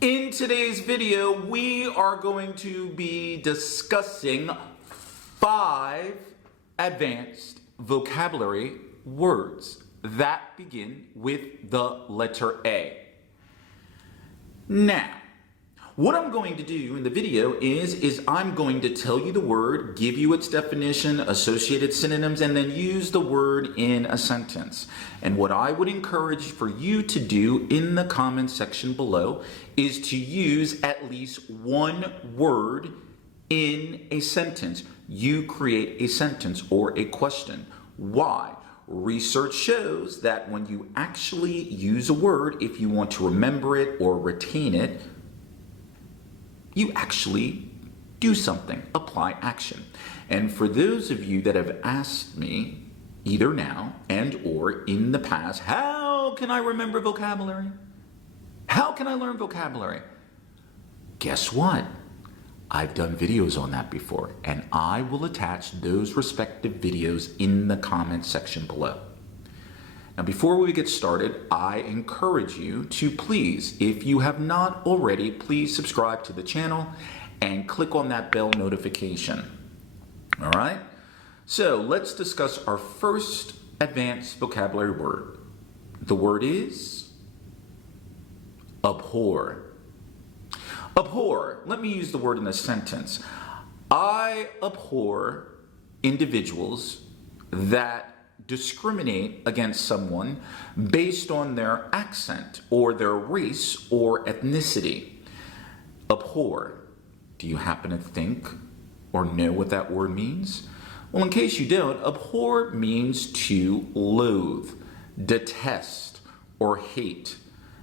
In today's video, we are going to be discussing 5 advanced vocabulary words that begin with the letter A. Now, what I'm going to do in the video is I'm going to tell you the word, give you its definition, associated synonyms, and then use the word in a sentence. And what I would encourage for you to do in the comment section below is to use at least one word in a sentence. You create a sentence or a question. Why? Research shows that when you actually use a word, if you want to remember it or retain it, you actually do something, apply action. And for those of you that have asked me, either now and or in the past, how can I remember vocabulary? How can I learn vocabulary? Guess what? I've done videos on that before, and I will attach those respective videos in the comment section below. Now, before we get started, I encourage you to please, if you have not already, please subscribe to the channel and click on that bell notification. All right? So let's discuss our first advanced vocabulary word. The word is abhor. Abhor. Let me use the word in a sentence. I abhor individuals that discriminate against someone based on their accent or their race or ethnicity. Abhor. Do you happen to think or know what that word means? Well, in case you don't, abhor means to loathe, detest, or hate.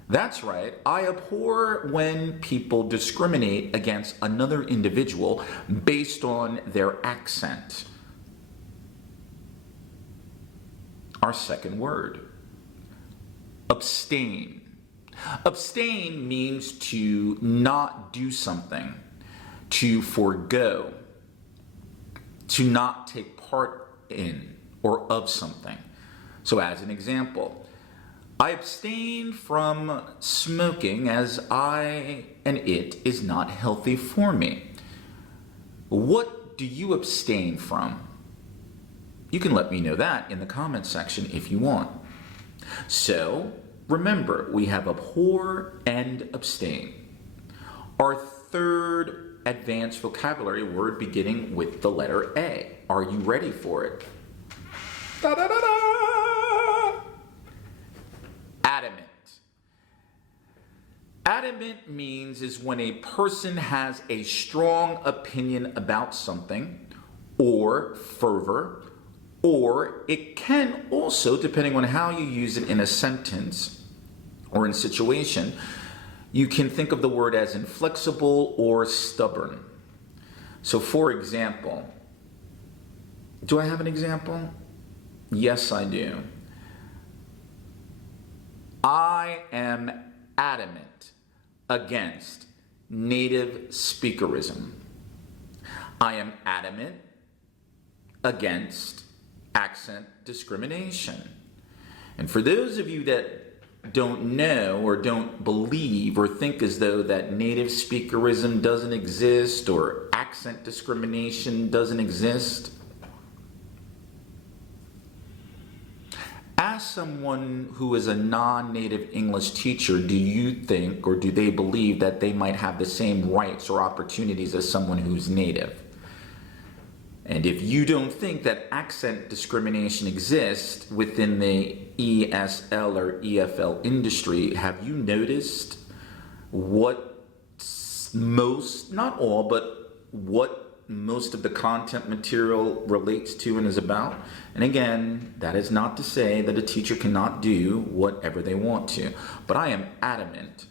That's right. I abhor when people discriminate against another individual based on their accent. Our second word, abstain. Abstain means to not do something, to forego, to not take part in or of something. So as an example, I abstain from smoking as I and it is not healthy for me. What do you abstain from? You can let me know that in the comment section if you want. So, remember, we have abhor and abstain. Our third advanced vocabulary word beginning with the letter A. Are you ready for it? Da-da-da-da! Adamant. Adamant means is when a person has a strong opinion about something, or fervor, or it can also, depending on how you use it in a sentence or in situation, you can think of the word as inflexible or stubborn. So for example, do I have an example? Yes, I do. I am adamant against native speakerism. I am adamant against accent discrimination. And for those of you that don't know or don't believe or think as though that native speakerism doesn't exist or accent discrimination doesn't exist, ask someone who is a non-native English teacher, do you think or do they believe that they might have the same rights or opportunities as someone who's native? And if you don't think that accent discrimination exists within the ESL or EFL industry, have you noticed what most, not all, but what most of the content material relates to and is about? And again, that is not to say that a teacher cannot do whatever they want to, but I am adamant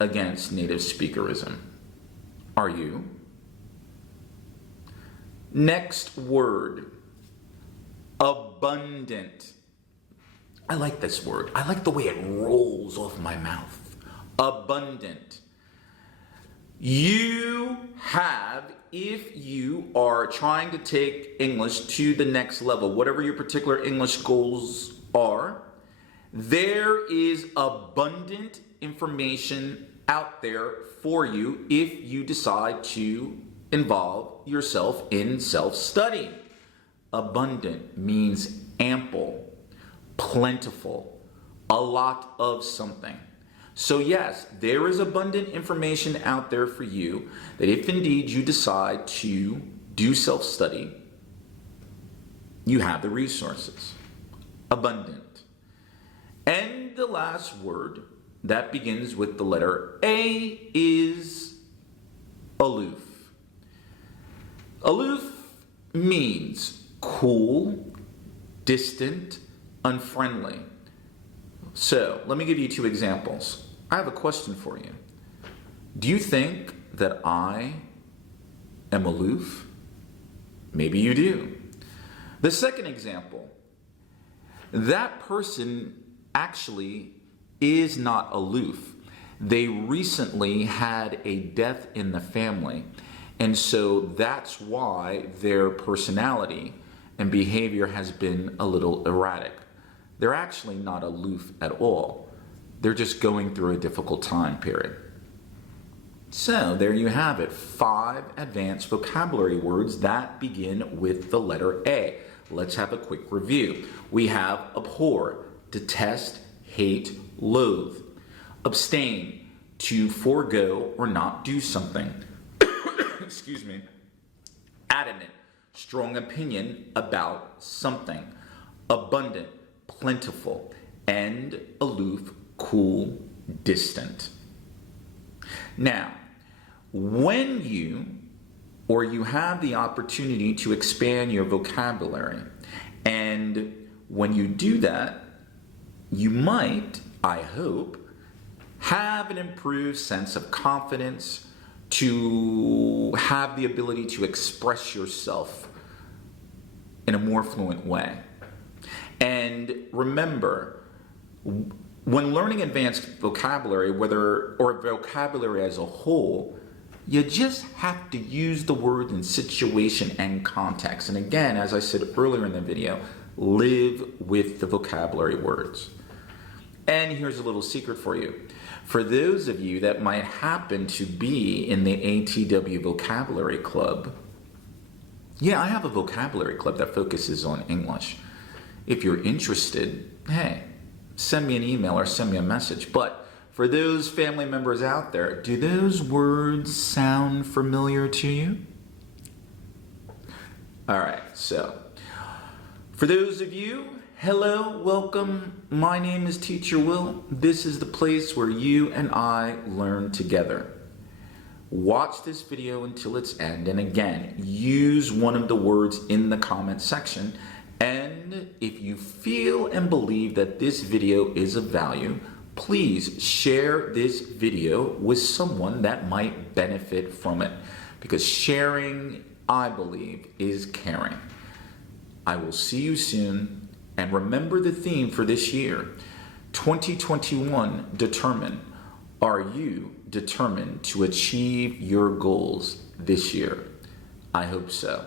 against native speakerism. Are you? Next word, abundant. I like this word. I like the way it rolls off my mouth. Abundant. You have, if you are trying to take English to the next level, whatever your particular English goals are, there is abundant information out there for you if you decide to involve yourself in self-study. Abundant means ample, plentiful, a lot of something. So yes, there is abundant information out there for you that if indeed you decide to do self-study, you have the resources. Abundant. And the last word that begins with the letter A is aloof. Aloof means cool, distant, unfriendly. So, let me give you 2 examples. I have a question for you. Do you think that I am aloof? Maybe you do. The second example, that person actually is not aloof. They recently had a death in the family, and so that's why their personality and behavior has been a little erratic. They're actually not aloof at all. They're just going through a difficult time period. So there you have it, 5 advanced vocabulary words that begin with the letter A. Let's have a quick review. We have abhor, detest, hate, loathe. Abstain, to forego or not do something. Excuse me. Adamant, strong opinion about something. Abundant, plentiful. And aloof, cool, distant. Now, when you have the opportunity to expand your vocabulary, and when you do that, you might, I hope, have an improved sense of confidence to have the ability to express yourself in a more fluent way. And remember, when learning advanced vocabulary, or vocabulary as a whole, you just have to use the word in situation and context. And again, as I said earlier in the video, live with the vocabulary words. And here's a little secret for you. For those of you that might happen to be in the ATW Vocabulary Club, yeah, I have a vocabulary club that focuses on English. If you're interested, hey, send me an email or send me a message. But for those family members out there, do those words sound familiar to you? All right, so for those of you, hello, welcome. My name is Teacher Will. This is the place where you and I learn together. Watch this video until its end, and again, use one of the words in the comment section. And if you feel and believe that this video is of value, please share this video with someone that might benefit from it. Because sharing, I believe, is caring. I will see you soon. And remember the theme for this year, 2021, determine. Are you determined to achieve your goals this year? I hope so.